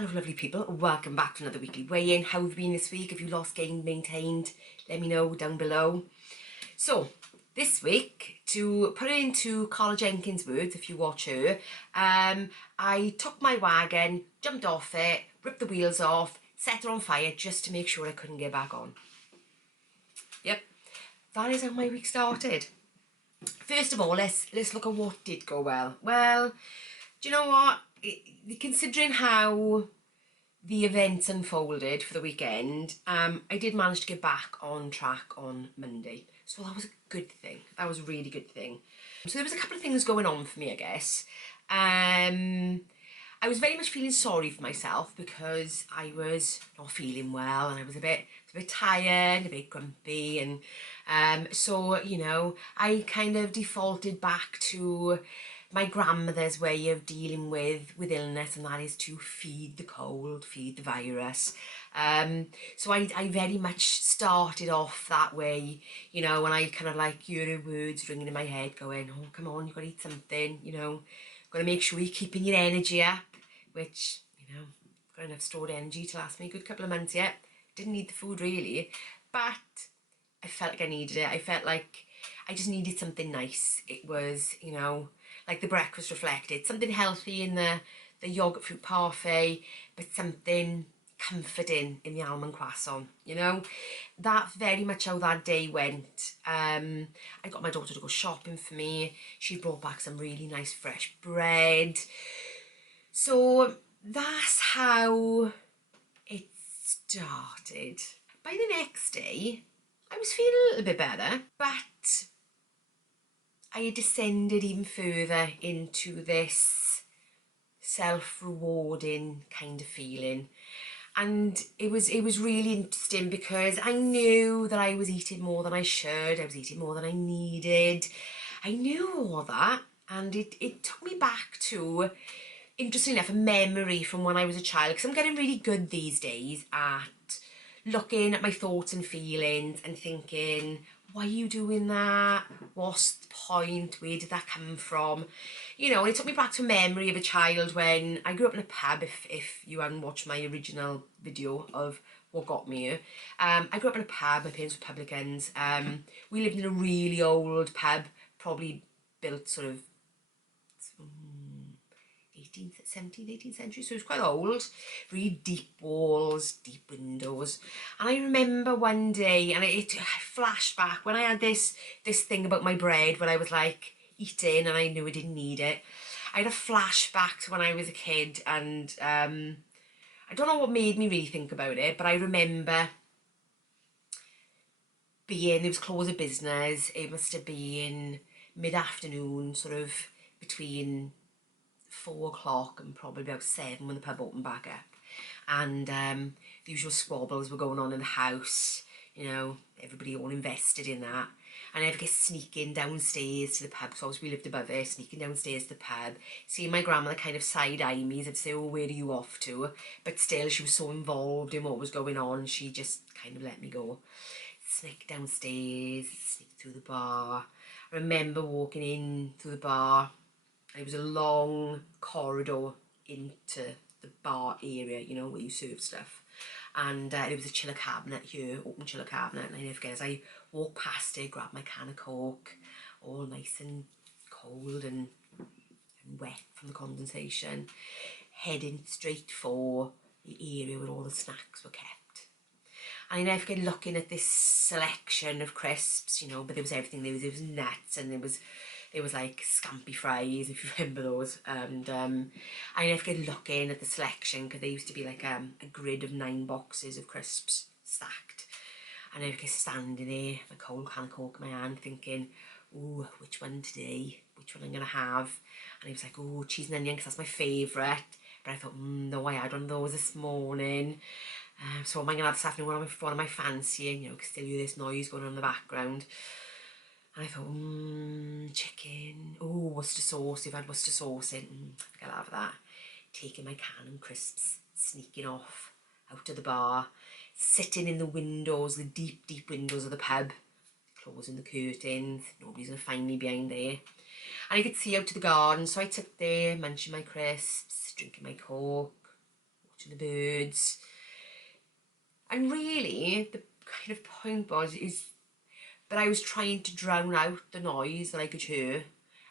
Hello lovely people, welcome back to another weekly weigh-in. How have you been this week? Have you lost, gained, maintained? Let me know down below. So, this week, to put it into Carla Jenkins' words, if you watch her, I took my wagon, jumped off it, ripped the wheels off, set it on fire just to make sure I couldn't get back on. Yep, that is how my week started. First of all, let's look at what did go well. Well, do you know what? Considering how the events unfolded for the weekend, I did manage to get back on track on Monday. So that was a good thing. That was a really good thing. So there was a couple of things going on for me, I guess. I was very much feeling sorry for myself because I was not feeling well and I was a bit tired, a bit grumpy, and so, you know, I kind of defaulted back to my grandmother's way of dealing with illness, and that is to feed the cold, feed the virus. So I very much started off that way, you know, and I kind of like hear her words ringing in my head going, oh, come on, you've got to eat something, you know, got to make sure you're keeping your energy up, which, you know, got enough stored energy to last me a good couple of months yet. Didn't need the food really, but I felt like I needed it. I felt like I just needed something nice. It was, you know, like the breakfast reflected, something healthy in the yoghurt fruit parfait, but something comforting in the almond croissant, you know. That's very much how that day went. I got my daughter to go shopping for me. She brought back some really nice fresh bread. So that's how it started. By the next day, I was feeling a little bit better, but I had descended even further into this self-rewarding kind of feeling. And it was really interesting because I knew that I was eating more than I should. I was eating more than I needed. I knew all that, and it took me back to, interesting enough, a memory from when I was a child, because I'm getting really good these days at looking at my thoughts and feelings and thinking, why are you doing that? What's the point? Where did that come from? You know, and it took me back to a memory of a child when I grew up in a pub, if you hadn't watched my original video of what got me here. I grew up in a pub, my parents were publicans. We lived in a really old pub, probably built sort of 18th, 17th, 18th century, so it was quite old, really deep walls, deep windows. And I remember one day, and I flashed back when I had this thing about my bread where I was like eating and I knew I didn't need it. I had a flashback to when I was a kid, and I don't know what made me really think about it, but I remember it was close of business. It must have been mid-afternoon, sort of between 4 o'clock and probably about 7 when the pub opened back up, and the usual squabbles were going on in the house, you know, everybody all invested in that. And I'd get sneaking downstairs to the pub, so obviously we lived above it, sneaking downstairs to the pub, seeing my grandmother kind of side-eye me. I'd say, oh, where are you off to? But still, she was so involved in what was going on, she just kind of let me go. Sneak downstairs, sneak through the bar. I remember walking in through the bar. It was a long corridor into the bar area, you know, where you serve stuff. And there was a chiller cabinet here, open chiller cabinet, and I never forget, as I walked past it, grabbed my can of Coke, all nice and cold and wet from the condensation, heading straight for the area where all the snacks were kept. And I never forget looking at this selection of crisps, you know, but there was everything. There was nuts, and there was like scampi fries, if you remember those. And I never forget looking at the selection, because there used to be like a grid of 9 boxes of crisps stacked. And I never forget standing there, my cold can of Coke in my hand, thinking, ooh, which one today? Which one I'm going to have? And he was like, oh, cheese and onion, because that's my favourite. But I thought, no, I had one of those this morning. So what am I going to have this afternoon? What am I fancying? You know, because still hear this noise going on in the background. And I thought, chicken. Oh, Worcester sauce. You've had Worcester sauce in. I think I'll have that. Taking my can and crisps, sneaking off out of the bar, sitting in the windows, the deep, deep windows of the pub, closing the curtains. Nobody's going to find me behind there. And I could see out to the garden, so I took there, munching my crisps, drinking my Coke, watching the birds. And really, the kind of point is that I was trying to drown out the noise that I could hear.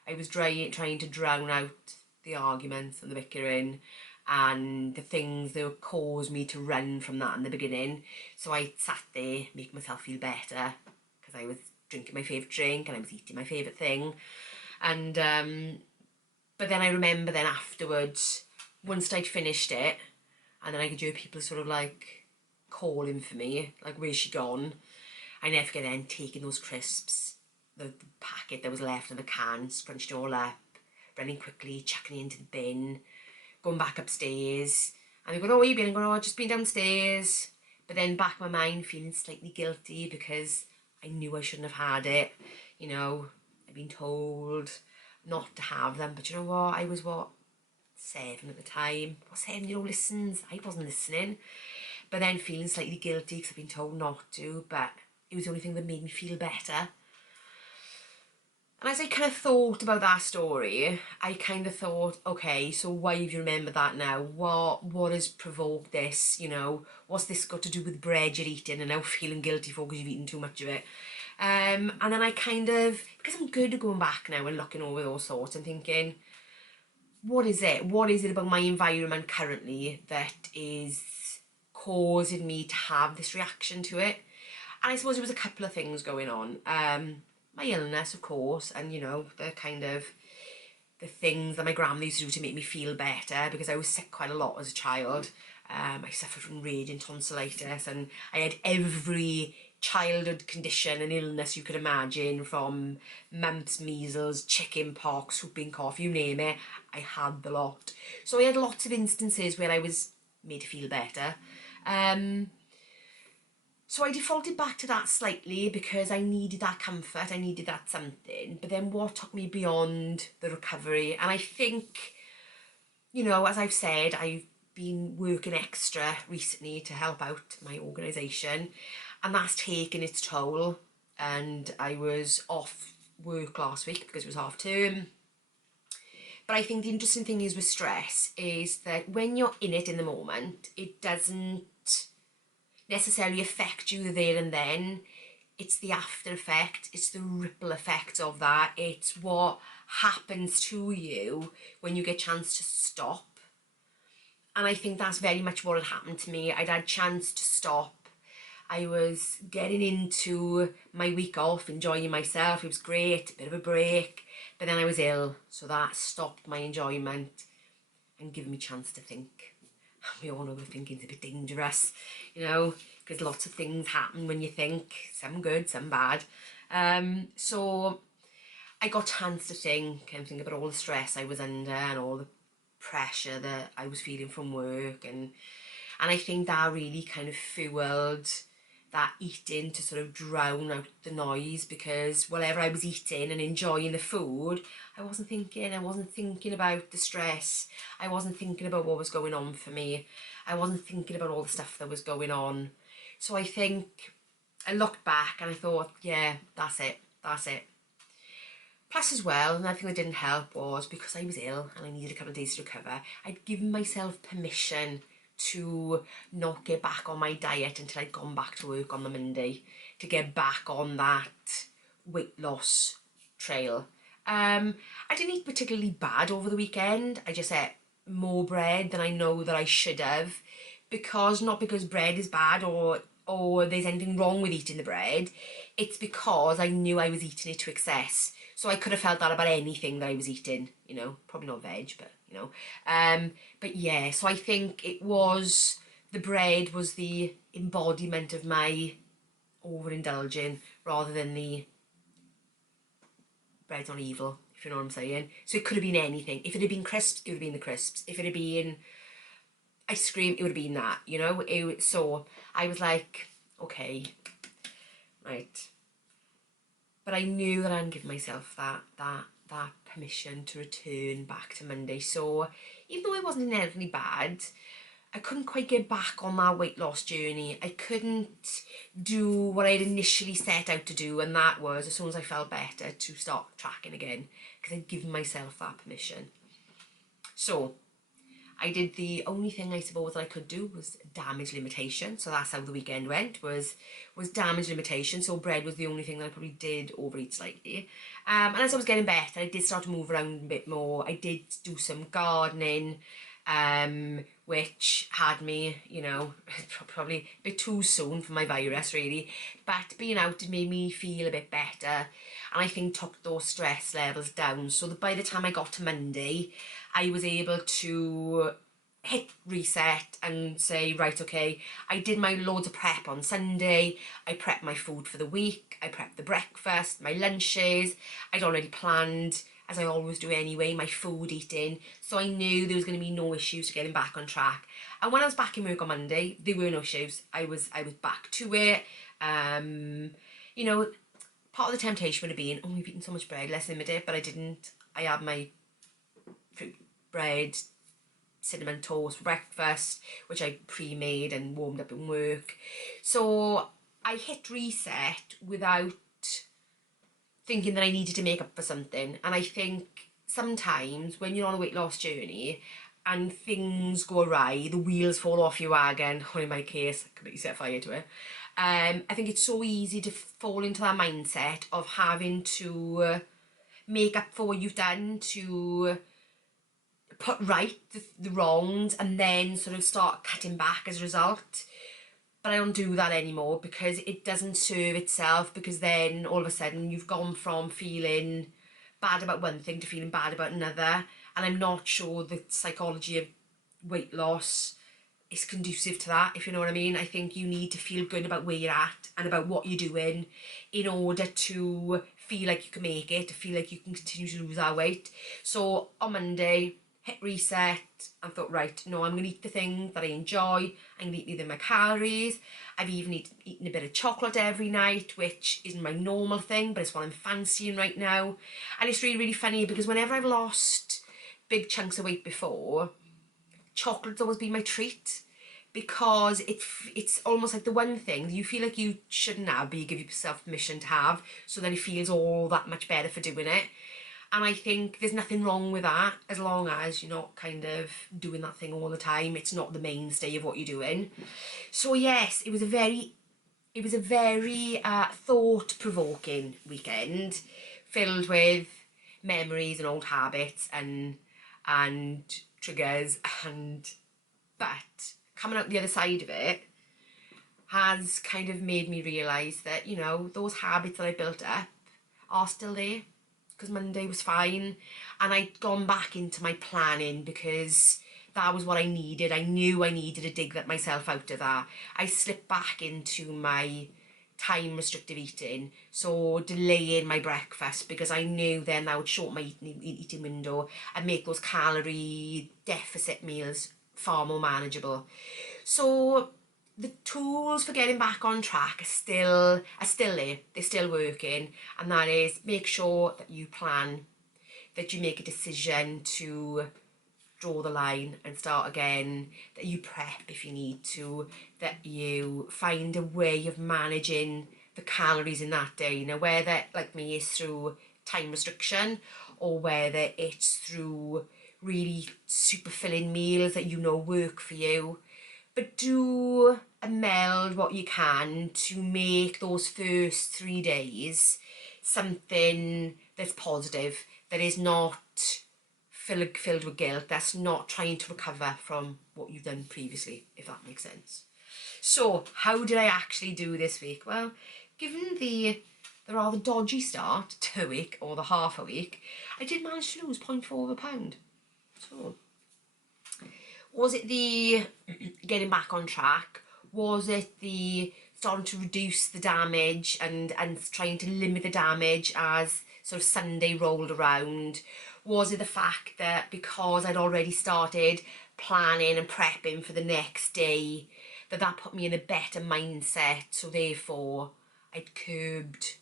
I was trying to drown out the arguments and the bickering and the things that would cause me to run from that in the beginning. So I sat there, making myself feel better, because I was drinking my favourite drink and I was eating my favourite thing. And but then I remember then afterwards, once I'd finished it, and then I could hear people sort of like calling for me, like, where's she gone? I never forget then taking those crisps, the packet that was left in the can, scrunched it all up, running quickly, chucking it into the bin, going back upstairs. And they go, oh, where you been? I go, oh, I've just been downstairs. But then back in my mind, feeling slightly guilty because I knew I shouldn't have had it. You know, I'd been told not to have them. But you know what? I was, 7 at the time. What 7-year-old listens? I wasn't listening. But then feeling slightly guilty because I've been told not to. But it was the only thing that made me feel better. And as I kind of thought about that story, I kind of thought, okay, so why have you remembered that now? What has provoked this? You know, what's this got to do with bread you're eating and now feeling guilty for because you've eaten too much of it? And then I kind of, because I'm good at going back now and looking over those thoughts and thinking, what is it? What is it about my environment currently that is causing me to have this reaction to it? And I suppose there was a couple of things going on. My illness, of course, and you know, the things that my grandmother used to do to make me feel better, because I was sick quite a lot as a child. I suffered from raging tonsillitis, and I had every childhood condition and illness you could imagine, from mumps, measles, chicken pox, whooping cough, you name it, I had the lot. So I had lots of instances where I was made to feel better. So I defaulted back to that slightly because I needed that comfort, I needed that something. But then what took me beyond the recovery? And I think, you know, as I've said, I've been working extra recently to help out my organisation, and that's taken its toll. And I was off work last week because it was half term. But I think the interesting thing is with stress is that when you're in it in the moment, it doesn't necessarily affect you there and then. It's the after effect, it's the ripple effect of that, it's what happens to you when you get a chance to stop. And I think that's very much what had happened to me. I'd had a chance to stop. I was getting into my week off, enjoying myself, it was great, a bit of a break, but then I was ill, so that stopped my enjoyment and gave me a chance to think. We all know that thinking's a bit dangerous, you know, because lots of things happen when you think, some good, some bad. So I got a chance to think and think about all the stress I was under and all the pressure that I was feeling from work, and I think that really kind of fueled that eating to sort of drown out the noise, because whatever I was eating and enjoying the food, I wasn't thinking about the stress, I wasn't thinking about what was going on for me, I wasn't thinking about all the stuff that was going on. So I think I looked back and I thought, yeah, that's it. Plus as well, another thing that didn't help was because I was ill and I needed a couple of days to recover, I'd given myself permission to not get back on my diet until I'd gone back to work on the Monday, to get back on that weight loss trail. I didn't eat particularly bad over the weekend. I just ate more bread than I know that I should have, because not because bread is bad or there's anything wrong with eating the bread, it's because I knew I was eating it to excess. So I could have felt that about anything that I was eating, you know, probably not veg, but you know. But yeah, so I think the bread was the embodiment of my overindulging, rather than the bread's not evil, if you know what I'm saying. So it could have been anything. If it had been crisps, it would have been the crisps. If it had been ice cream, it would have been that, you know. So I was like, okay, right. But I knew that I hadn't given myself that permission to return back to Monday. So even though it wasn't inherently bad, I couldn't quite get back on that weight loss journey. I couldn't do what I had initially set out to do, and that was, as soon as I felt better, to start tracking again, because I'd given myself that permission. So I did the only thing I suppose that I could do was damage limitation. So that's how the weekend went, was damage limitation. So bread was the only thing that I probably did overeat slightly. And as I was getting better, I did start to move around a bit more. I did do some gardening, which had me, you know, probably a bit too soon for my virus really, but being out, it made me feel a bit better, and I think took those stress levels down, so that by the time I got to Monday, I was able to hit reset and say, right, okay, I did my loads of prep on Sunday, I prepped my food for the week, I prepped the breakfast, my lunches, I'd already planned, as I always do anyway, my food eating, so I knew there was going to be no issues to getting back on track. And when I was back in work on Monday, there were no issues. I was back to it. You know, part of the temptation would have been, oh, we've eaten so much bread, let's limit it, but I didn't. I had my fruit bread, cinnamon toast for breakfast, which I pre-made and warmed up in work. So I hit reset without thinking that I needed to make up for something. And I think sometimes when you're on a weight loss journey and things go awry, the wheels fall off your wagon, or in my case, I completely set fire to it. I think it's so easy to fall into that mindset of having to make up for what you've done, to put right the wrongs, and then sort of start cutting back as a result. But I don't do that anymore, because it doesn't serve itself, because then all of a sudden you've gone from feeling bad about one thing to feeling bad about another, and I'm not sure the psychology of weight loss is conducive to that, if you know what I mean. I think you need to feel good about where you're at and about what you're doing in order to feel like you can make it, to feel like you can continue to lose that weight. So on Monday, hit reset and thought, right, no, I'm going to eat the thing that I enjoy. I'm going to eat within my calories. I've even eaten a bit of chocolate every night, which isn't my normal thing, but it's what I'm fancying right now. And it's really, really funny, because whenever I've lost big chunks of weight before, chocolate's always been my treat, because it's almost like the one thing that you feel like you shouldn't have, but you give yourself permission to have, so then it feels all that much better for doing it. And I think there's nothing wrong with that, as long as you're not kind of doing that thing all the time. It's not the mainstay of what you're doing. So yes, it was a very thought-provoking weekend, filled with memories and old habits and triggers, but coming out the other side of it has kind of made me realise that, you know, those habits that I built up are still there, because Monday was fine, and I'd gone back into my planning because that was what I needed. I knew I needed to dig myself out of that. I slipped back into my time restrictive eating, so delaying my breakfast, because I knew then I would shorten my eating window and make those calorie deficit meals far more manageable. So the tools for getting back on track are still there. They're still working, and that is, make sure that you plan, that you make a decision to draw the line and start again, that you prep if you need to, that you find a way of managing the calories in that day. Now, whether, like me, is through time restriction, or whether it's through really super filling meals that you know work for you, but do meld what you can to make those first 3 days something that's positive, that is not filled with guilt, that's not trying to recover from what you've done previously, if that makes sense. So how did I actually do this week? Well, given the rather dodgy start to a week, or the half a week, I did manage to lose 0.4 of a pound. So was it the getting back on track? Was it the starting to reduce the damage and trying to limit the damage as sort of Sunday rolled around? Was it the fact that because I'd already started planning and prepping for the next day, that put me in a better mindset, so therefore I'd curbed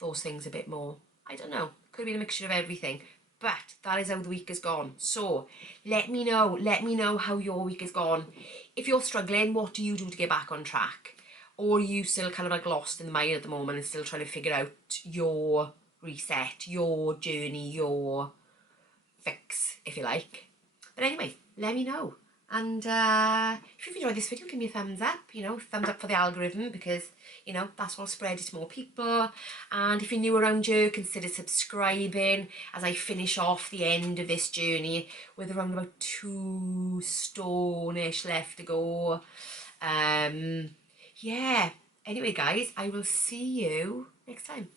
those things a bit more? I don't know. Could have been a mixture of everything. But that is how the week has gone. So let me know how your week has gone. If you're struggling, what do you do to get back on track? Or are you still kind of like lost in the mire at the moment and still trying to figure out your reset, your journey, your fix, if you like? But anyway, let me know. And if you've enjoyed this video, give me a thumbs up, thumbs up for the algorithm, because, that's what'll spread it to more people. And if you're new around here, consider subscribing as I finish off the end of this journey with around about 2 stone-ish left to go. Yeah. Anyway, guys, I will see you next time.